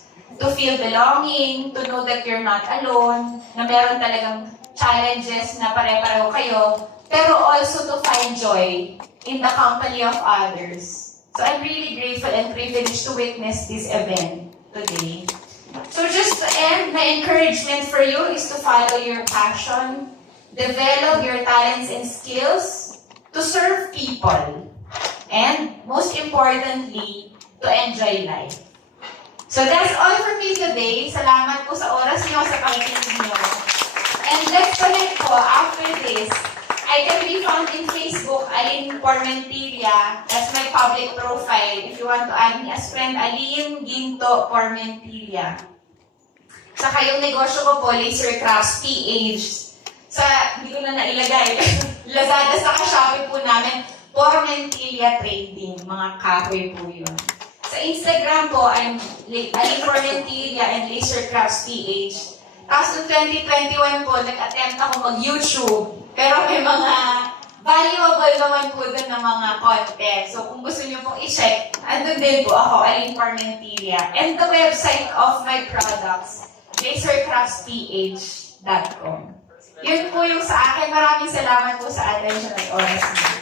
to feel belonging, to know that you're not alone, na meron talagang challenges na pare-pareho kayo, pero also to find joy in the company of others. So I'm really grateful and privileged to witness this event today. So just to end, my encouragement for you is to follow your passion, develop your talents and skills to serve people, and most importantly, to enjoy life. So that's all for me today. Salamat po sa oras niyo, sa pakikinig niyo. And let's connect po after this. I can be found in Facebook, Aline Pormentilla. That's my public profile. If you want to add me as friend, Aline Ginto Pormentilla. Saka yung negosyo ko po, Laser Crafts PH. Hindi ko na nailagay. Lazada sa Shopee po namin, Pormentilla Trading. Mga kahoy po yun. Sa Instagram po, I'm Aline Pormentilla and Laser Crafts PH. Tapos noong 2021 po, nag-attempt ako mag-YouTube. Pero may mga valuable naman po doon ng mga content. So kung gusto niyo pong i-check, andun din po ako, Aline Pormentilla. And the website of my products, lasercraftsph.com. Yun po yung sa akin. Maraming salamat po sa attention at oras niyo.